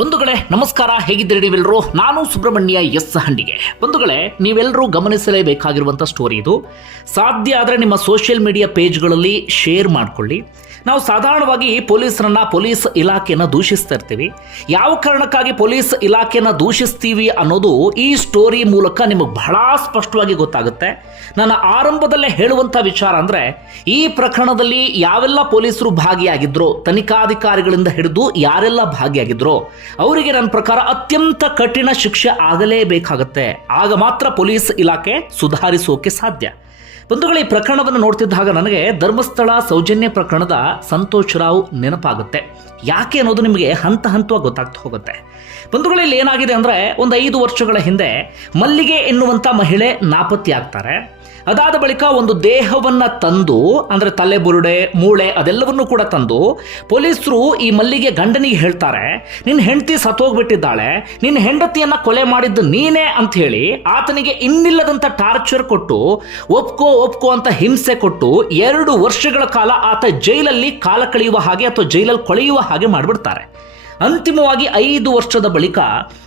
ಬಂಧುಗಳೇ, ನಮಸ್ಕಾರ. ಹೇಗಿದ್ದೀರಿ ನೀವೆಲ್ಲರೂ ನಾನು ಸುಬ್ರಹ್ಮಣ್ಯ ಎಸ್ ಹಂಡಿಗೆ ಬಂಧುಗಳೇ ನೀವೆಲ್ಲರೂ ಗಮನಿಸಲೇಬೇಕಾಗಿರುವಂಥ ಸ್ಟೋರಿ ಇದು. ಸಾಧ್ಯ ಆದರೆ ನಿಮ್ಮ ಸೋಷಿಯಲ್ ಮೀಡಿಯಾ ಪೇಜ್ಗಳಲ್ಲಿ ಶೇರ್ ಮಾಡಿಕೊಳ್ಳಿ. ನಾವು ಸಾಧಾರಣವಾಗಿ ಪೊಲೀಸರನ್ನ ಪೊಲೀಸ್ ಇಲಾಖೆಯನ್ನು ದೂಷಿಸ್ತಾ ಇರ್ತೀವಿ. ಯಾವ ಕಾರಣಕ್ಕಾಗಿ ಪೊಲೀಸ್ ಇಲಾಖೆಯನ್ನು ದೂಷಿಸ್ತೀವಿ ಅನ್ನೋದು ಈ ಸ್ಟೋರಿ ಮೂಲಕ ನಿಮಗೆ ಬಹಳ ಸ್ಪಷ್ಟವಾಗಿ ಗೊತ್ತಾಗುತ್ತೆ. ನನ್ನ ಆರಂಭದಲ್ಲೇ ಹೇಳುವಂಥ ವಿಚಾರ ಅಂದರೆ, ಈ ಪ್ರಕರಣದಲ್ಲಿ ಯಾವೆಲ್ಲ ಪೊಲೀಸರು ಭಾಗಿಯಾಗಿದ್ರೋ, ತನಿಖಾಧಿಕಾರಿಗಳಿಂದ ಹಿಡಿದು ಯಾರೆಲ್ಲ ಭಾಗಿಯಾಗಿದ್ರೋ, ಅವರಿಗೆ ನನ್ನ ಪ್ರಕಾರ ಅತ್ಯಂತ ಕಠಿಣ ಶಿಕ್ಷೆ ಆಗಲೇಬೇಕಾಗುತ್ತೆ. ಆಗ ಮಾತ್ರ ಪೊಲೀಸ್ ಇಲಾಖೆ ಸುಧಾರಿಸೋಕೆ ಸಾಧ್ಯ. ಬಂಧುಗಳು, ಈ ಪ್ರಕರಣವನ್ನು ಹಾಗೆ ನನಗೆ ಧರ್ಮಸ್ಥಳ ಸೌಜನ್ಯ ಪ್ರಕರಣದ ಸಂತೋಷ್ ರಾವ್ ನೆನಪಾಗುತ್ತೆ. ಯಾಕೆ ಅನ್ನೋದು ನಿಮಗೆ ಹಂತ ಹಂತವಾಗಿ ಗೊತ್ತಾಗ್ತಾ ಹೋಗುತ್ತೆ. ಬಂಧುಗಳಲ್ಲಿ ಏನಾಗಿದೆ ಅಂದರೆ, ಒಂದು ಐದು ವರ್ಷಗಳ ಹಿಂದೆ ಮಲ್ಲಿಗೆ ಎನ್ನುವಂಥ ಮಹಿಳೆ ನಾಪತ್ತೆ ಆಗ್ತಾರೆ ಅದಾದ ಬಳಿಕ ಒಂದು ದೇಹವನ್ನ ತಂದು, ಅಂದ್ರೆ ತಲೆ, ಬುರುಡೆ, ಮೂಳೆ ಅದೆಲ್ಲವನ್ನೂ ಕೂಡ ತಂದು ಪೊಲೀಸರು ಈ ಮಲ್ಲಿಗೆ ಗಂಡನಿಗೆ ಹೇಳ್ತಾರೆ ನಿನ್ನ ಹೆಂಡತಿ ಸತ್ತೋಗ್ಬಿಟ್ಟಿದ್ದಾಳೆ ನಿನ್ನ ಹೆಂಡತಿಯನ್ನ ಕೊಲೆ ಮಾಡಿದ್ದು ನೀನೇ ಅಂತ ಹೇಳಿ ಆತನಿಗೆ ಇನ್ನಿಲ್ಲದಂತ ಟಾರ್ಚರ್ ಕೊಟ್ಟು, ಒಪ್ಕೋ ಒಪ್ಕೋ ಅಂತ ಹಿಂಸೆ ಕೊಟ್ಟು ಎರಡು ವರ್ಷಗಳ ಕಾಲ ಆತ ಜೈಲಲ್ಲಿ ಕಾಲ ಕಳೆಯುವ ಹಾಗೆ ಅಥವಾ ಜೈಲಲ್ಲಿ ಕೊಳೆಯುವ ಹಾಗೆ ಮಾಡಿಬಿಡ್ತಾರೆ. ಅಂತಿಮವಾಗಿ ಐದು ವರ್ಷದ ಬಳಿಕ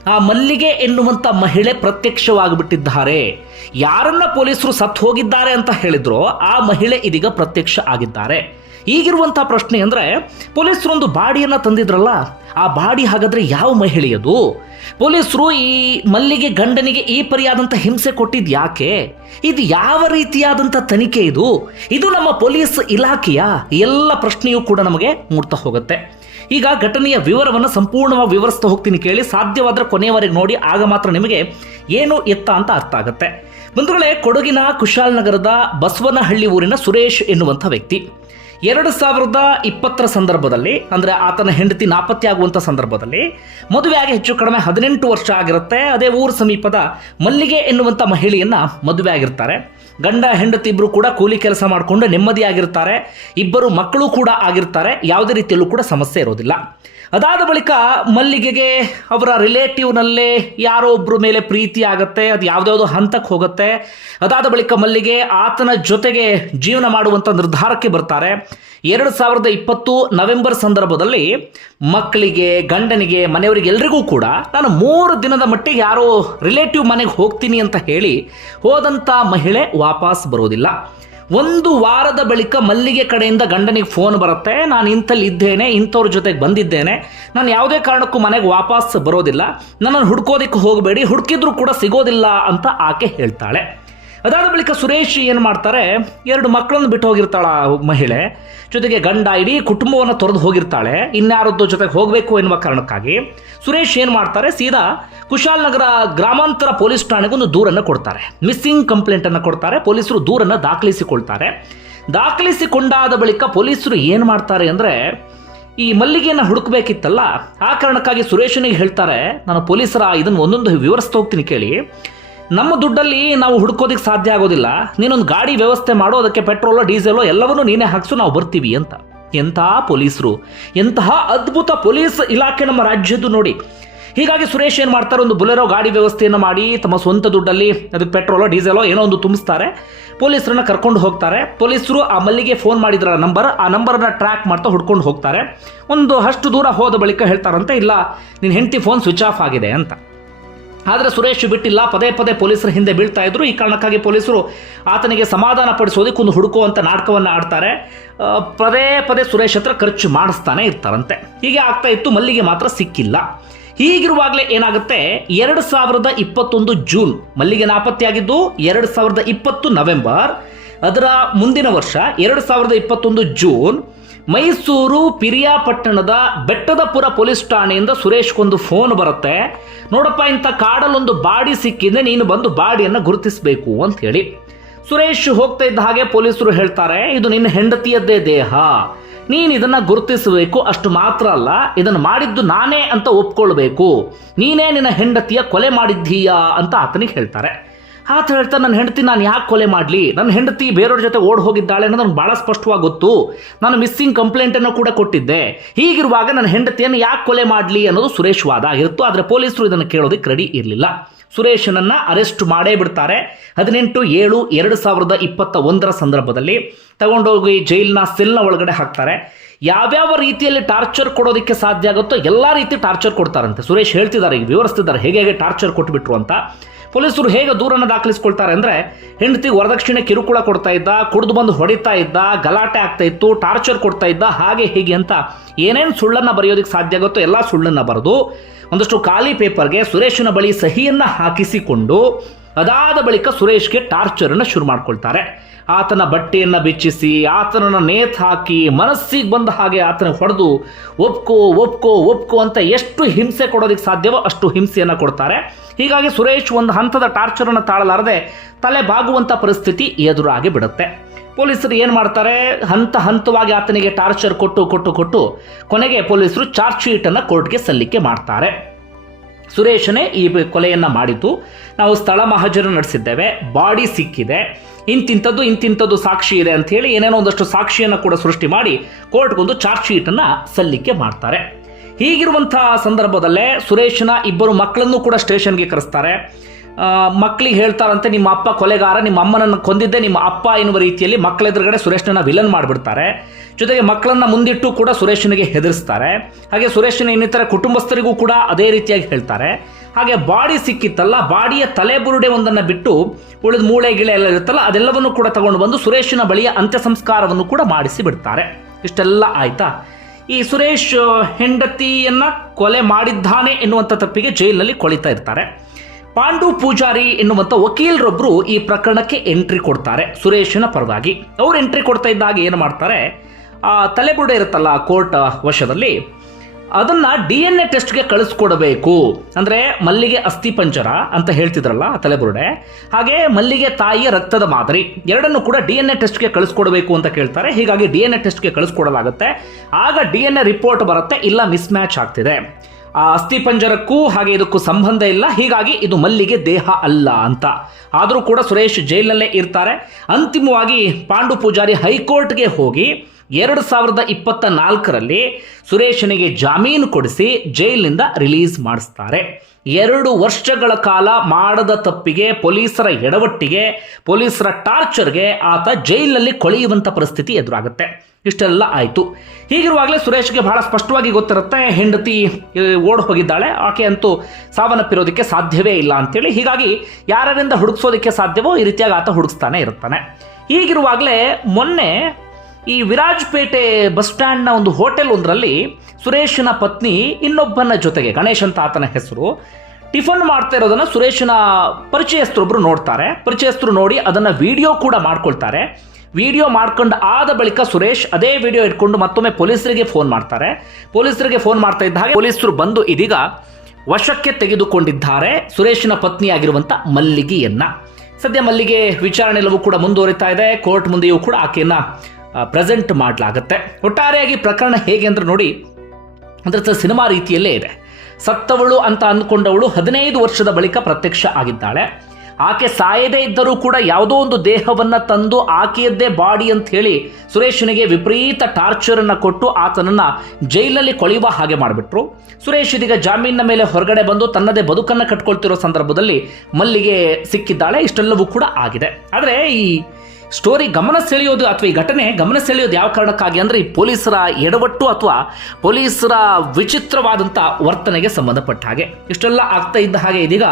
ಆ ಮಲ್ಲಿಗೆ ಎನ್ನುವಂಥ ಮಹಿಳೆ ಪ್ರತ್ಯಕ್ಷವಾಗಿಬಿಟ್ಟಿದ್ದಾರೆ. ಯಾರನ್ನ ಪೊಲೀಸರು ಸತ್ತು ಹೋಗಿದ್ದಾರೆ ಅಂತ ಹೇಳಿದ್ರೋ ಆ ಮಹಿಳೆ ಇದೀಗ ಪ್ರತ್ಯಕ್ಷ ಆಗಿದ್ದಾರೆ. ಈಗಿರುವಂಥ ಪ್ರಶ್ನೆ ಅಂದ್ರೆ ಪೊಲೀಸರು ಒಂದು ಬಾಡಿಯನ್ನ ತಂದಿದ್ರಲ್ಲ, ಆ ಬಾಡಿ ಹಾಗಾದ್ರೆ ಯಾವ ಮಹಿಳೆಯದು? ಪೊಲೀಸರು ಈ ಮಲ್ಲಿಗೆ ಗಂಡನಿಗೆ ಈ ಪರಿಯಾದಂಥ ಹಿಂಸೆ ಕೊಟ್ಟಿದ್ದು ಯಾಕೆ? ಇದು ಯಾವ ರೀತಿಯಾದಂಥ ತನಿಖೆ ಇದು? ಇದು ನಮ್ಮ ಪೊಲೀಸ್ ಇಲಾಖೆಯ ಎಲ್ಲ ಪ್ರಶ್ನೆಯೂ ಕೂಡ ನಮಗೆ ಮೂಡ್ತಾ ಹೋಗುತ್ತೆ. ಈಗ ಘಟನೆಯ ವಿವರವನ್ನು ಸಂಪೂರ್ಣವಾಗಿ ವಿವರಿಸ್ತಾ ಹೋಗ್ತೀನಿ ಕೇಳಿ. ಸಾಧ್ಯವಾದರೆ ಕೊನೆಯವರೆಗೆ ನೋಡಿ. ಆಗ ಮಾತ್ರ ನಿಮಗೆ ಏನು ಎತ್ತ ಅಂತ ಅರ್ಥ ಆಗುತ್ತೆ. ಬಂಧುಗಳೇ, ಕೊಡಗಿನ ಕುಶಾಲನಗರದ ಬಸವನಹಳ್ಳಿ ಊರಿನ ಸುರೇಶ್ ಎನ್ನುವಂಥ ವ್ಯಕ್ತಿ. ಎರಡು ಸಾವಿರದ ಇಪ್ಪತ್ತರ ಸಂದರ್ಭದಲ್ಲಿ, ಅಂದರೆ ಆತನ ಹೆಂಡತಿ ನಾಪತ್ತೆ ಆಗುವಂಥ ಸಂದರ್ಭದಲ್ಲಿ ಮದುವೆಯಾಗಿ ಹೆಚ್ಚು ಕಡಿಮೆ ಹದಿನೆಂಟು ವರ್ಷ ಆಗಿರುತ್ತೆ. ಅದೇ ಊರು ಸಮೀಪದ ಮಲ್ಲಿಗೆ ಎನ್ನುವಂಥ ಮಹಿಳೆಯನ್ನು ಮದುವೆ ಆಗಿರ್ತಾರೆ. ಗಂಡ ಹೆಂಡತಿ ಇಬ್ಬರು ಕೂಡ ಕೂಲಿ ಕೆಲಸ ಮಾಡಿಕೊಂಡು ನೆಮ್ಮದಿಯಾಗಿರ್ತಾರೆ. ಇಬ್ಬರು ಮಕ್ಕಳು ಕೂಡ ಆಗಿರ್ತಾರೆ. ಯಾವುದೇ ರೀತಿಯಲ್ಲೂ ಕೂಡ ಸಮಸ್ಯೆ ಇರೋದಿಲ್ಲ. ಅದಾದ ಬಳಿಕ ಮಲ್ಲಿಗೆಗೆ ಅವರ ರಿಲೇಟಿವ್ನಲ್ಲೇ ಯಾರೋ ಒಬ್ಬರ ಮೇಲೆ ಪ್ರೀತಿ ಆಗುತ್ತೆ, ಅದು ಯಾವುದ್ಯಾವುದೋ ಹಂತಕ್ಕೆ ಹೋಗುತ್ತೆ. ಅದಾದ ಬಳಿಕ ಮಲ್ಲಿಗೆ ಆತನ ಜೊತೆಗೆ ಜೀವನ ಮಾಡುವಂಥ ನಿರ್ಧಾರಕ್ಕೆ ಬರ್ತಾರೆ. ಎರಡು ಸಾವಿರದ ಇಪ್ಪತ್ತು ನವೆಂಬರ್ ಸಂದರ್ಭದಲ್ಲಿ ಮಕ್ಕಳಿಗೆ, ಗಂಡನಿಗೆ, ಮನೆಯವರಿಗೆ ಎಲ್ರಿಗೂ ಕೂಡ ನಾನು ಮೂರು ದಿನದ ಮಟ್ಟಿಗೆ ಯಾರೋ ರಿಲೇಟಿವ್ ಮನೆಗೆ ಹೋಗ್ತೀನಿ ಅಂತ ಹೇಳಿ ಹೋದಂಥ ಮಹಿಳೆ ವಾಪಸ್ ಬರೋದಿಲ್ಲ. ಒಂದು ವಾರದ ಬಳಿಕ ಮಲ್ಲಿಗೆ ಕಡೆಯಿಂದ ಗಂಡನಿಗೆ ಫೋನ್ ಬರುತ್ತೆ. ನಾನು ಇಂಥಲ್ಲಿ ಇದ್ದೇನೆ, ಇಂಥವ್ರ ಜೊತೆಗೆ ಬಂದಿದ್ದೇನೆ. ನಾನು ಯಾವುದೇ ಕಾರಣಕ್ಕೂ ಮನೆಗೆ ವಾಪಸ್ ಬರೋದಿಲ್ಲ. ನನ್ನನ್ನು ಹುಡ್ಕೋದಕ್ಕೆ ಹೋಗಬೇಡಿ, ಹುಡುಕಿದ್ರು ಕೂಡ ಸಿಗೋದಿಲ್ಲ ಅಂತ ಆಕೆ ಹೇಳ್ತಾಳೆ. ಅದಾದ ಬಳಿಕ ಸುರೇಶ್ ಏನು ಮಾಡ್ತಾರೆ? ಎರಡು ಮಕ್ಕಳನ್ನು ಬಿಟ್ಟು ಹೋಗಿರ್ತಾಳ ಆ ಮಹಿಳೆ. ಜೊತೆಗೆ ಗಂಡ ಇಡೀ ಕುಟುಂಬವನ್ನು ತೊರೆದು ಹೋಗಿರ್ತಾಳೆ. ಇನ್ಯಾರದ್ದು ಜೊತೆಗೆ ಹೋಗಬೇಕು ಎನ್ನುವ ಕಾರಣಕ್ಕಾಗಿ ಸುರೇಶ್ ಏನು ಮಾಡ್ತಾರೆ? ಸೀದಾ ಕುಶಾಲನಗರ ಗ್ರಾಮಾಂತರ ಪೊಲೀಸ್ ಠಾಣೆಗೆ ಒಂದು ದೂರನ್ನು ಕೊಡ್ತಾರೆ. ಮಿಸ್ಸಿಂಗ್ ಕಂಪ್ಲೇಂಟನ್ನು ಕೊಡ್ತಾರೆ. ಪೊಲೀಸರು ದೂರನ್ನು ದಾಖಲಿಸಿಕೊಳ್ತಾರೆ. ದಾಖಲಿಸಿಕೊಂಡಾದ ಬಳಿಕ ಪೊಲೀಸರು ಏನು ಮಾಡ್ತಾರೆ ಅಂದರೆ, ಈ ಮಲ್ಲಿಗೆಯನ್ನು ಹುಡುಕಬೇಕಿತ್ತಲ್ಲ, ಆ ಕಾರಣಕ್ಕಾಗಿ ಸುರೇಶನಿಗೆ ಹೇಳ್ತಾರೆ ನಾನು ಪೊಲೀಸರ, ಇದನ್ನು ಒಂದೊಂದು ವಿವರಿಸ್ತಾ ಹೋಗ್ತೀನಿ ಕೇಳಿ. ನಮ್ಮ ದುಡ್ಡಲ್ಲಿ ನಾವು ಹುಡ್ಕೋದಕ್ಕೆ ಸಾಧ್ಯ ಆಗೋದಿಲ್ಲ. ನೀನೊಂದು ಗಾಡಿ ವ್ಯವಸ್ಥೆ ಮಾಡೋ, ಅದಕ್ಕೆ ಪೆಟ್ರೋಲೋ, ಡೀಸೆಲೋ ಎಲ್ಲವನ್ನೂ ನೀನೇ ಹಾಕ್ಸು, ನಾವು ಬರ್ತೀವಿ ಅಂತ. ಎಂತಹ ಪೊಲೀಸರು. ಎಂತಹ ಅದ್ಭುತ ಪೊಲೀಸ್ ಇಲಾಖೆ ನಮ್ಮ ರಾಜ್ಯದ್ದು ನೋಡಿ. ಹೀಗಾಗಿ ಸುರೇಶ್ ಏನು ಮಾಡ್ತಾರೆ? ಒಂದು ಬುಲೆರೋ ಗಾಡಿ ವ್ಯವಸ್ಥೆಯನ್ನು ಮಾಡಿ, ತಮ್ಮ ಸ್ವಂತ ದುಡ್ಡಲ್ಲಿ ಅದಕ್ಕೆ ಪೆಟ್ರೋಲೋ, ಡೀಸೆಲೋ ಏನೋ ಒಂದು ತುಂಬಿಸ್ತಾರೆ. ಪೊಲೀಸರನ್ನ ಕರ್ಕೊಂಡು ಹೋಗ್ತಾರೆ. ಪೊಲೀಸರು ಆ ಮಲ್ಲಿಗೆ ಫೋನ್ ಮಾಡಿದ್ರ ನಂಬರ್, ಆ ನಂಬರನ್ನ ಟ್ರ್ಯಾಕ್ ಮಾಡ್ತಾ ಹುಡ್ಕೊಂಡು ಹೋಗ್ತಾರೆ. ಒಂದು ಅಷ್ಟು ದೂರ ಹೋದ ಬಳಿಕ ಹೇಳ್ತಾರಂತೆ, ಇಲ್ಲ ನಿನ್ನ ಹೆಂಡತಿ ಫೋನ್ ಸ್ವಿಚ್ ಆಫ್ ಆಗಿದೆ ಅಂತ. ಆದರೆ ಸುರೇಶ್ ಬಿಟ್ಟಿಲ್ಲ. ಪದೇ ಪದೇ ಪೊಲೀಸರ ಹಿಂದೆ ಬೀಳ್ತಾ ಇದ್ರು. ಈ ಕಾರಣಕ್ಕಾಗಿ ಪೊಲೀಸರು ಆತನಿಗೆ ಸಮಾಧಾನ ಪಡಿಸೋದಕ್ಕೆ ಒಂದು ಹುಡುಕುವಂತ ನಾಟಕವನ್ನು ಆಡ್ತಾರೆ. ಪದೇ ಪದೇ ಸುರೇಶ್ ಹತ್ರ ಖರ್ಚು ಮಾಡಿಸ್ತಾನೆ ಇರ್ತಾರಂತೆ. ಹೀಗೆ ಆಗ್ತಾ ಇತ್ತು. ಮಲ್ಲಿಗೆ ಮಾತ್ರ ಸಿಕ್ಕಿಲ್ಲ. ಹೀಗಿರುವಾಗಲೇ ಏನಾಗುತ್ತೆ? ಎರಡು ಸಾವಿರದ ಇಪ್ಪತ್ತೊಂದು ಜೂನ್, ಮಲ್ಲಿಗೆ ನಾಪತ್ತೆಯಾಗಿದ್ದು ಎರಡು ಸಾವಿರದ ಇಪ್ಪತ್ತು ನವೆಂಬರ್. ಅದರ ಮುಂದಿನ ವರ್ಷ ಎರಡು ಸಾವಿರದ ಇಪ್ಪತ್ತೊಂದು ಜೂನ್. ಮೈಸೂರು ಪಿರಿಯಾಪಟ್ಟಣದ ಬೆಟ್ಟದಪುರ ಪೊಲೀಸ್ ಠಾಣೆಯಿಂದ ಸುರೇಶ್ಗೊಂದು ಫೋನ್ ಬರುತ್ತೆ. ನೋಡಪ್ಪ, ಇಂಥ ಕಾಡಲ್ಲೊಂದು ಬಾಡಿ ಸಿಕ್ಕಿದೆ ನೀನು ಬಂದು ಬಾಡಿಯನ್ನು ಗುರುತಿಸಬೇಕು ಅಂತ ಹೇಳಿ. ಸುರೇಶ್ ಹೋಗ್ತಾ ಇದ್ದ ಹಾಗೆ ಪೊಲೀಸರು ಹೇಳ್ತಾರೆ, ಇದು ನಿನ್ನ ಹೆಂಡತಿಯದ್ದೇ ದೇಹ. ನೀನು ಇದನ್ನು ಗುರುತಿಸಬೇಕು. ಅಷ್ಟು ಮಾತ್ರ ಅಲ್ಲ, ಇದನ್ನು ಮಾಡಿದ್ದು ನಾನೇ ಅಂತ ಒಪ್ಕೊಳ್ಬೇಕು. ನೀನೇ ನಿನ್ನ ಹೆಂಡತಿಯ ಕೊಲೆ ಮಾಡಿದ್ದೀಯಾ? ಅಂತ ಆತನಿಗೆ ಹೇಳ್ತಾರೆ. ಆತ ಹೇಳ್ತಾ ನನ್ನ ಹೆಂಡತಿ ನಾನು ಯಾಕೆ ಕೊಲೆ ಮಾಡಲಿ? ನನ್ನ ಹೆಂಡತಿ ಬೇರೆಯವ್ರ ಜೊತೆ ಓಡ್ ಹೋಗಿದ್ದಾಳೆ ಅನ್ನೋದು ನನಗೆ ಭಾಳ ಸ್ಪಷ್ಟವಾಗಿ ಗೊತ್ತು. ನಾನು ಮಿಸ್ಸಿಂಗ್ ಕಂಪ್ಲೇಂಟನ್ನು ಕೂಡ ಕೊಟ್ಟಿದ್ದೆ. ಹೀಗಿರುವಾಗ ನನ್ನ ಹೆಂಡತಿಯನ್ನು ಯಾಕೆ ಕೊಲೆ ಮಾಡಲಿ ಅನ್ನೋದು ಸುರೇಶ್ ವಾದ ಇರುತ್ತೋ ಆದರೆ ಪೊಲೀಸರು ಇದನ್ನು ಕೇಳೋದಕ್ಕೆ ರೆಡಿ ಇರಲಿಲ್ಲ. ಸುರೇಶನನ್ನು ಅರೆಸ್ಟ್ ಮಾಡೇ ಬಿಡ್ತಾರೆ. ಹದಿನೆಂಟು ಏಳು ಎರಡು ಸಾವಿರದ ಇಪ್ಪತ್ತ ಒಂದರ ಸಂದರ್ಭದಲ್ಲಿ ತಗೊಂಡೋಗಿ ಜೈಲಿನ ಸೆಲ್ನ ಒಳಗಡೆ ಹಾಕ್ತಾರೆ. ಯಾವ್ಯಾವ ರೀತಿಯಲ್ಲಿ ಟಾರ್ಚರ್ ಕೊಡೋದಕ್ಕೆ ಸಾಧ್ಯ ಆಗುತ್ತೋ ಎಲ್ಲ ರೀತಿ ಟಾರ್ಚರ್ ಕೊಡ್ತಾರಂತೆ. ಸುರೇಶ್ ಹೇಳ್ತಿದ್ದಾರೆ ಈಗ ವಿವರಿಸ್ತಿದ್ದಾರೆ, ಹೇಗೆ ಹೇಗೆ ಟಾರ್ಚರ್ ಕೊಟ್ಬಿಟ್ರು ಅಂತ. ಪೊಲೀಸರು ಹೇಗೆ ದೂರನ್ನು ದಾಖಲಿಸ್ಕೊಳ್ತಾರೆ ಅಂದರೆ ಹೆಂಡತಿ ವರದಕ್ಷಿಣೆ ಕಿರುಕುಳ ಕೊಡ್ತಾ ಇದ್ದ, ಕುಡಿದು ಬಂದು ಹೊಡಿತಾ ಇದ್ದ, ಗಲಾಟೆ ಆಗ್ತಾ ಇತ್ತು, ಟಾರ್ಚರ್ ಕೊಡ್ತಾ ಇದ್ದ, ಹಾಗೆ ಹೀಗೆ ಅಂತ ಏನೇನು ಸುಳ್ಳನ್ನು ಬರೆಯೋದಕ್ಕೆ ಸಾಧ್ಯ ಆಗುತ್ತೋ ಎಲ್ಲ ಸುಳ್ಳನ್ನು ಬರೆದು ಒಂದಷ್ಟು ಖಾಲಿ ಪೇಪರ್ಗೆ ಸುರೇಶನ ಬಳಿ ಸಹಿಯನ್ನು ಹಾಕಿಸಿಕೊಂಡು ಅದಾದ ಬಳಿಕ ಸುರೇಶ್ಗೆ ಟಾರ್ಚರನ್ನು ಶುರು ಮಾಡ್ಕೊಳ್ತಾರೆ. ಆತನ ಬಟ್ಟೆಯನ್ನು ಬಿಚ್ಚಿಸಿ, ಆತನನ್ನು ನೇತ್ ಹಾಕಿ, ಮನಸ್ಸಿಗೆ ಬಂದ ಹಾಗೆ ಆತನ ಹೊಡೆದು ಒಪ್ಕೋ ಒಪ್ಕೋ ಒಪ್ಕೋ ಅಂತ ಎಷ್ಟು ಹಿಂಸೆ ಕೊಡೋದಕ್ಕೆ ಸಾಧ್ಯವೋ ಅಷ್ಟು ಹಿಂಸೆಯನ್ನು ಕೊಡ್ತಾರೆ. ಹೀಗಾಗಿ ಸುರೇಶ್ ಒಂದು ಹಂತದ ಟಾರ್ಚರನ್ನು ತಾಳಲಾರದೆ ತಲೆ ಬಾಗುವಂಥ ಪರಿಸ್ಥಿತಿ ಎದುರಾಗಿ ಬಿಡುತ್ತೆ. ಪೊಲೀಸರು ಏನು ಮಾಡ್ತಾರೆ? ಹಂತ ಹಂತವಾಗಿ ಆತನಿಗೆ ಟಾರ್ಚರ್ ಕೊಟ್ಟು ಕೊಟ್ಟು ಕೊಟ್ಟು ಕೊನೆಗೆ ಪೊಲೀಸರು ಚಾರ್ಜ್ ಶೀಟನ್ನು ಕೋರ್ಟ್ಗೆ ಸಲ್ಲಿಕೆ ಮಾಡ್ತಾರೆ. ಸುರೇಶನೇ ಈ ಕೊಲೆಯನ್ನು ಮಾಡಿತು ನಾವು ಸ್ಥಳ ಮಹಜರು ನಡೆಸಿದ್ದೇವೆ, ಬಾಡಿ ಸಿಕ್ಕಿದೆ. ಇಂತಿಂಥದ್ದು ಇಂತಿಂಥದ್ದು ಸಾಕ್ಷಿ ಇದೆ ಅಂತ ಹೇಳಿ ಏನೇನೋ ಒಂದಷ್ಟು ಸಾಕ್ಷಿಯನ್ನು ಕೂಡ ಸೃಷ್ಟಿ ಮಾಡಿ ಕೋರ್ಟ್ಗೊಂದು ಚಾರ್ಜ್ ಶೀಟನ್ನು ಸಲ್ಲಿಕೆ ಮಾಡ್ತಾರೆ. ಹೀಗಿರುವಂತಹ ಸಂದರ್ಭದಲ್ಲೇ ಸುರೇಶನ ಇಬ್ಬರು ಮಕ್ಕಳನ್ನು ಕೂಡ ಸ್ಟೇಷನ್ಗೆ ಕರೆಸ್ತಾರೆ. ಮಕ್ಕಳಿಗೆ ಹೇಳ್ತಾರಂತೆ, ನಿಮ್ಮ ಅಪ್ಪ ಕೊಲೆಗಾರ, ನಿಮ್ಮ ಅಮ್ಮನನ್ನು ಕೊಂದಿದ್ದೆ, ನಿಮ್ಮ ಅಪ್ಪ ಎನ್ನುವ ರೀತಿಯಲ್ಲಿ ಮಕ್ಕಳ ಎದುರುಗಡೆ ಸುರೇಶನ ವಿಲನ್ ಮಾಡಿಬಿಡ್ತಾರೆ. ಜೊತೆಗೆ ಮಕ್ಕಳನ್ನ ಮುಂದಿಟ್ಟು ಕೂಡ ಸುರೇಶನಿಗೆ ಹೆದರಿಸ್ತಾರೆ. ಹಾಗೆ ಸುರೇಶನ ಇನ್ನಿತರ ಕುಟುಂಬಸ್ಥರಿಗೂ ಕೂಡ ಅದೇ ರೀತಿಯಾಗಿ ಹೇಳ್ತಾರೆ. ಹಾಗೆ ಬಾಡಿ ಸಿಕ್ಕಿತ್ತಲ್ಲ, ಬಾಡಿಯ ತಲೆ ಬುರುಡೆ ಒಂದನ್ನು ಬಿಟ್ಟು ಉಳಿದ ಮೂಳೆ ಗಿಳೆ ಎಲ್ಲ ಇರುತ್ತಲ್ಲ, ಅದೆಲ್ಲವನ್ನು ಕೂಡ ತಗೊಂಡು ಬಂದು ಸುರೇಶನ ಬಳಿಯ ಅಂತ್ಯ ಸಂಸ್ಕಾರವನ್ನು ಕೂಡ ಮಾಡಿಸಿ ಬಿಡ್ತಾರೆ. ಇಷ್ಟೆಲ್ಲ ಆಯ್ತಾ? ಈ ಸುರೇಶ್ ಹೆಂಡತಿಯನ್ನ ಕೊಲೆ ಮಾಡಿದ್ದಾನೆ ಎನ್ನುವಂಥ ತಪ್ಪಿಗೆ ಜೈಲಿನಲ್ಲಿ ಕೊಳಿತಾ ಇರ್ತಾರೆ. ಪಾಂಡು ಪೂಜಾರಿ ಎನ್ನುವಂಥ ವಕೀಲರೊಬ್ಬರು ಈ ಪ್ರಕರಣಕ್ಕೆ ಎಂಟ್ರಿ ಕೊಡ್ತಾರೆ. ಸುರೇಶನ ಪರವಾಗಿ. ಅವ್ರು ಎಂಟ್ರಿ ಕೊಡ್ತಾ ಇದ್ದಾಗ ಏನು ಮಾಡ್ತಾರೆ? ಆ ತಲೆಬುಡೆ ಇರುತ್ತಲ್ಲ ಕೋರ್ಟ್ ವಶದಲ್ಲಿ, ಅದನ್ನ ಡಿ ಎನ್ ಎ ಟೆಸ್ಟ್ಗೆ ಕಳಿಸ್ಕೊಡಬೇಕು. ಅಂದ್ರೆ ಮಲ್ಲಿಗೆ ಅಸ್ಥಿ ಪಂಜರ ಅಂತ ಹೇಳ್ತಿದ್ರಲ್ಲ ತಲೆಬುರುಡೆ. ಹಾಗೆ ಮಲ್ಲಿಗೆ ತಾಯಿಯ ರಕ್ತದ ಮಾದರಿ. ಎರಡನ್ನು ಕೂಡ ಡಿ ಎನ್ ಎ ಟೆಸ್ಟ್ಗೆ ಕಳಿಸ್ಕೊಡಬೇಕು ಅಂತ ಕೇಳ್ತಾರೆ. ಹೀಗಾಗಿ ಡಿ ಎನ್ ಎ ಟೆಸ್ಟ್ಗೆ ಕಳಿಸ್ಕೊಡಲಾಗುತ್ತೆ. ಆಗ ಡಿ ಎನ್ ಎ ರಿಪೋರ್ಟ್ ಬರುತ್ತೆ, ಇಲ್ಲ ಮಿಸ್ ಮ್ಯಾಚ್ ಆಗ್ತಿದೆ. ಆ ಅಸ್ಥಿ ಪಂಜರಕ್ಕೂ ಹಾಗೆ ಇದಕ್ಕೂ ಸಂಬಂಧ ಇಲ್ಲ. ಹೀಗಾಗಿ ಇದು ಮಲ್ಲಿಗೆ ದೇಹ ಅಲ್ಲ ಅಂತ. ಆದರೂ ಕೂಡ ಸುರೇಶ್ ಜೈಲಿನಲ್ಲೇ ಇರ್ತಾರೆ. ಅಂತಿಮವಾಗಿ ಪಾಂಡು ಪೂಜಾರಿ ಹೈಕೋರ್ಟ್ಗೆ ಹೋಗಿ ಎರಡು ಸಾವಿರದ ಇಪ್ಪತ್ತ ನಾಲ್ಕರಲ್ಲಿ ಸುರೇಶನಿಗೆ ಜಾಮೀನು ಕೊಡಿಸಿ ಜೈಲಿನಿಂದ ರಿಲೀಸ್ ಮಾಡಿಸ್ತಾರೆ. ಎರಡು ವರ್ಷಗಳ ಕಾಲ ಮಾಡದ ತಪ್ಪಿಗೆ ಪೊಲೀಸರ ಎಡವಟ್ಟಿಗೆ, ಪೊಲೀಸರ ಟಾರ್ಚರ್ಗೆ ಆತ ಜೈಲಿನಲ್ಲಿ ಕೊಳೆಯುವಂಥ ಪರಿಸ್ಥಿತಿ ಎದುರಾಗುತ್ತೆ. ಇಷ್ಟೆಲ್ಲ ಆಯಿತು. ಹೀಗಿರುವಾಗಲೇ ಸುರೇಶ್ಗೆ ಬಹಳ ಸ್ಪಷ್ಟವಾಗಿ ಗೊತ್ತಿರುತ್ತೆ, ಹೆಂಡತಿ ಓಡ್ ಹೋಗಿದ್ದಾಳೆ, ಆಕೆ ಅಂತೂ ಸಾವನ್ನಪ್ಪಿರೋದಕ್ಕೆ ಸಾಧ್ಯವೇ ಇಲ್ಲ ಅಂತೇಳಿ. ಹೀಗಾಗಿ ಯಾರರಿಂದ ಹುಡುಕ್ಸೋದಕ್ಕೆ ಸಾಧ್ಯವೋ ಈ ರೀತಿಯಾಗಿ ಆತ ಹುಡುಕ್ಸ್ತಾನೆ ಇರ್ತಾನೆ. ಹೀಗಿರುವಾಗಲೇ ಮೊನ್ನೆ ಈ ವಿರಾಜ್ಪೇಟೆ ಬಸ್ ಸ್ಟ್ಯಾಂಡ್ನ ಒಂದು ಹೋಟೆಲ್ ಒಂದರಲ್ಲಿ ಸುರೇಶನ ಪತ್ನಿ ಇನ್ನೊಬ್ಬನ ಜೊತೆಗೆ, ಗಣೇಶ್ ಅಂತ ಆತನ ಹೆಸರು, ಟಿಫನ್ ಮಾಡ್ತಾ ಇರೋದನ್ನು ಸುರೇಶನ ಪರಿಚಯಸ್ಥರೊಬ್ಬರು ನೋಡ್ತಾರೆ. ಪರಿಚಯಸ್ಥರು ನೋಡಿ ಅದನ್ನು ವಿಡಿಯೋ ಕೂಡ ಮಾಡ್ಕೊಳ್ತಾರೆ. ವಿಡಿಯೋ ಮಾಡ್ಕೊಂಡು ಆದ ಬಳಿಕ ಸುರೇಶ್ ಅದೇ ವಿಡಿಯೋ ಇಟ್ಕೊಂಡು ಮತ್ತೊಮ್ಮೆ ಪೊಲೀಸರಿಗೆ ಫೋನ್ ಮಾಡ್ತಾರೆ. ಪೊಲೀಸರಿಗೆ ಫೋನ್ ಮಾಡ್ತಾ ಇದ್ದ ಹಾಗೆ ಪೊಲೀಸರು ಬಂದು ಇದೀಗ ವಶಕ್ಕೆ ತೆಗೆದುಕೊಂಡಿದ್ದಾರೆ. ಸುರೇಶನ ಪತ್ನಿಯಾಗಿರುವಂಥ ಮಲ್ಲಿಗೆಯನ್ನ. ಸದ್ಯ ಮಲ್ಲಿಗೆ ವಿಚಾರಣೆ ಎಲ್ಲವೂ ಕೂಡ ಮುಂದುವರಿತಾ ಇದೆ. ಕೋರ್ಟ್ ಮುಂದೆಯೂ ಕೂಡ ಆಕೆಯನ್ನ ಪ್ರೆಸೆಂಟ್ ಮಾಡಲಾಗುತ್ತೆ. ಒಟ್ಟಾರೆಯಾಗಿ ಪ್ರಕರಣ ಹೇಗೆ ಅಂದ್ರೆ ನೋಡಿ, ಅಂದ್ರೆ ಸಿನಿಮಾ ರೀತಿಯಲ್ಲೇ ಇದೆ. ಸತ್ತವಳು ಅಂತ ಅಂದ್ಕೊಂಡವಳು ಹದಿನೈದು ವರ್ಷದ ಬಳಿಕ ಪ್ರತ್ಯಕ್ಷ ಆಗಿದ್ದಾಳೆ. ಆಕೆ ಸಾಯದೇ ಇದ್ದರೂ ಕೂಡ ಯಾವುದೋ ಒಂದು ದೇಹವನ್ನ ತಂದು ಆಕೆಯದ್ದೇ ಬಾಡಿ ಅಂತ ಹೇಳಿ ಸುರೇಶನಿಗೆ ವಿಪರೀತ ಟಾರ್ಚರ್ ಅನ್ನ ಕೊಟ್ಟು ಆತನನ್ನ ಜೈಲಲ್ಲಿ ಕೊಳೆಯುವ ಹಾಗೆ ಮಾಡಿಬಿಟ್ರು. ಸುರೇಶ್ ಇದೀಗ ಜಾಮೀನಿನ ಮೇಲೆ ಹೊರಗಡೆ ಬಂದು ತನ್ನದೇ ಬದುಕನ್ನ ಕಟ್ಕೊಳ್ತಿರೋ ಸಂದರ್ಭದಲ್ಲಿ ಮಲ್ಲಿಗೆ ಸಿಕ್ಕಿದ್ದಾಳೆ, ಇಷ್ಟೆಲ್ಲವೂ ಕೂಡ ಆಗಿದೆ. ಆದರೆ ಈ ಸ್ಟೋರಿ ಗಮನ ಸೆಳೆಯೋದು ಅಥವಾ ಈ ಘಟನೆ ಗಮನ ಸೆಳೆಯೋದು ಯಾವ ಕಾರಣಕ್ಕಾಗಿ ಅಂದರೆ ಈ ಪೊಲೀಸರ ಎಡವಟ್ಟು ಅಥವಾ ಪೊಲೀಸರ ವಿಚಿತ್ರವಾದಂಥ ವರ್ತನೆಗೆ ಸಂಬಂಧಪಟ್ಟ ಹಾಗೆ. ಇಷ್ಟೆಲ್ಲ ಆಗ್ತಾ ಇದ್ದ ಹಾಗೆ ಇದೀಗ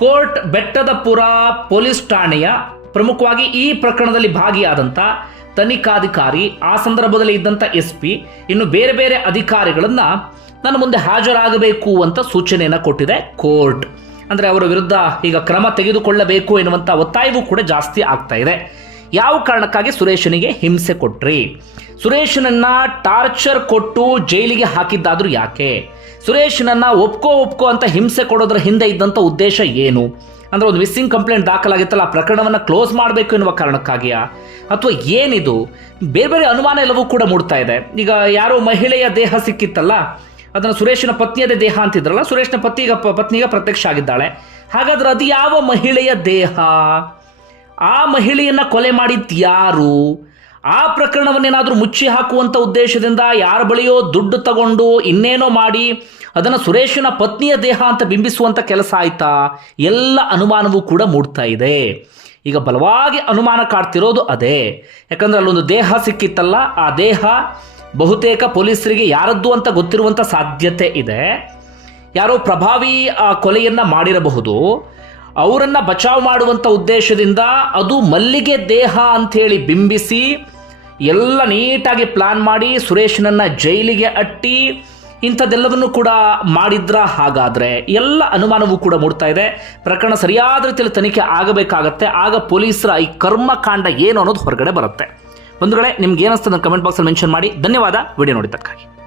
ಕೋರ್ಟ್ ಬೆಟ್ಟದಪುರ ಪೊಲೀಸ್ ಠಾಣೆಯ ಪ್ರಮುಖವಾಗಿ ಈ ಪ್ರಕರಣದಲ್ಲಿ ಭಾಗಿಯಾದಂಥ ತನಿಖಾಧಿಕಾರಿ, ಆ ಸಂದರ್ಭದಲ್ಲಿ ಇದ್ದಂಥ ಎಸ್ ಪಿ, ಇನ್ನು ಬೇರೆ ಬೇರೆ ಅಧಿಕಾರಿಗಳನ್ನ ನನ್ನ ಮುಂದೆ ಹಾಜರಾಗಬೇಕು ಅಂತ ಸೂಚನೆಯನ್ನು ಕೊಟ್ಟಿದೆ ಕೋರ್ಟ್. ಅಂದರೆ ಅವರ ವಿರುದ್ಧ ಈಗ ಕ್ರಮ ತೆಗೆದುಕೊಳ್ಳಬೇಕು ಎನ್ನುವಂಥ ಒತ್ತಾಯವೂ ಕೂಡ ಜಾಸ್ತಿ ಆಗ್ತಾ ಇದೆ. ಯಾವ ಕಾರಣಕ್ಕಾಗಿ ಸುರೇಶನಿಗೆ ಹಿಂಸೆ ಕೊಟ್ರಿ? ಸುರೇಶನನ್ನ ಟಾರ್ಚರ್ ಕೊಟ್ಟು ಜೈಲಿಗೆ ಹಾಕಿದ್ದಾದ್ರೂ ಯಾಕೆ? ಸುರೇಶನನ್ನ ಒಪ್ಕೋ ಒಪ್ಕೋ ಅಂತ ಹಿಂಸೆ ಕೊಡೋದ್ರ ಹಿಂದೆ ಇದ್ದಂಥ ಉದ್ದೇಶ ಏನು? ಅಂದ್ರೆ ಒಂದು ಮಿಸ್ಸಿಂಗ್ ಕಂಪ್ಲೇಂಟ್ ದಾಖಲಾಗಿತ್ತಲ್ಲ, ಆ ಪ್ರಕರಣವನ್ನು ಕ್ಲೋಸ್ ಮಾಡಬೇಕು ಎನ್ನುವ ಕಾರಣಕ್ಕಾಗಿಯಾ? ಅಥವಾ ಏನಿದು? ಬೇರೆ ಬೇರೆ ಅನುಮಾನ ಎಲ್ಲವೂ ಕೂಡ ಮೂಡ್ತಾ ಇದೆ. ಈಗ ಯಾರೋ ಮಹಿಳೆಯ ದೇಹ ಸಿಕ್ಕಿತ್ತಲ್ಲ, ಅದನ್ನು ಸುರೇಶನ ಪತ್ನಿಯದೇ ದೇಹ ಅಂತಿದ್ರಲ್ಲ, ಸುರೇಶನ ಪತ್ನಿಗ ಪತ್ನಿಗ ಪ್ರತ್ಯಕ್ಷ ಆಗಿದ್ದಾಳೆ. ಹಾಗಾದ್ರೆ ಅದು ಯಾವ ಮಹಿಳೆಯ ದೇಹ? ಆ ಮಹಿಳೆಯನ್ನ ಕೊಲೆ ಮಾಡಿದ್ ಯಾರು? ಆ ಪ್ರಕರಣವನ್ನೇನಾದರೂ ಮುಚ್ಚಿ ಹಾಕುವಂತ ಉದ್ದೇಶದಿಂದ ಯಾರ ಬಳಿಯೋ ದುಡ್ಡು ತಗೊಂಡು ಇನ್ನೇನೋ ಮಾಡಿ ಅದನ್ನು ಸುರೇಶನ ಪತ್ನಿಯ ದೇಹ ಅಂತ ಬಿಂಬಿಸುವಂಥ ಕೆಲಸ ಆಯ್ತಾ? ಎಲ್ಲ ಅನುಮಾನವೂ ಕೂಡ ಮೂಡ್ತಾ ಇದೆ. ಈಗ ಬಲವಾಗಿ ಅನುಮಾನ ಕಾಡ್ತಿರೋದು ಅದೇ. ಯಾಕಂದ್ರೆ ಅಲ್ಲೊಂದು ದೇಹ ಸಿಕ್ಕಿತ್ತಲ್ಲ, ಆ ದೇಹ ಬಹುತೇಕ ಪೊಲೀಸರಿಗೆ ಯಾರದ್ದು ಅಂತ ಗೊತ್ತಿರುವಂಥ ಸಾಧ್ಯತೆ ಇದೆ. ಯಾರೋ ಪ್ರಭಾವಿ, ಆ, ಕೊಲೆಯನ್ನ ಮಾಡಿರಬಹುದು. ಅವರನ್ನು ಬಚಾವ್ ಮಾಡುವಂಥ ಉದ್ದೇಶದಿಂದ ಅದು ಮಲ್ಲಿಗೆ ದೇಹ ಅಂಥೇಳಿ ಬಿಂಬಿಸಿ ಎಲ್ಲ ನೀಟಾಗಿ ಪ್ಲಾನ್ ಮಾಡಿ ಸುರೇಶನನ್ನು ಜೈಲಿಗೆ ಅಟ್ಟಿ ಇಂಥದ್ದೆಲ್ಲವನ್ನು ಕೂಡ ಮಾಡಿದ್ರ ಹಾಗಾದರೆ ಎಲ್ಲ ಅನುಮಾನವೂ ಕೂಡ ಮೂಡ್ತಾ ಇದೆ. ಪ್ರಕರಣ ಸರಿಯಾದ ರೀತಿಯಲ್ಲಿ ತನಿಖೆ ಆಗಬೇಕಾಗತ್ತೆ. ಆಗ ಪೊಲೀಸರ ಈ ಕರ್ಮಕಾಂಡ ಏನು ಅನ್ನೋದು ಹೊರಗಡೆ ಬರುತ್ತೆ. ವೇಳೆ ನಿಮ್ಗೆ ಏನಿಸ್ತದೆ ಕಮೆಂಟ್ ಬಾಕ್ಸಲ್ಲಿ ಮೆನ್ಷನ್ ಮಾಡಿ. ಧನ್ಯವಾದ. ವಿಡಿಯೋ ನೋಡಿದ್ದಕ್ಕಾಗಿ.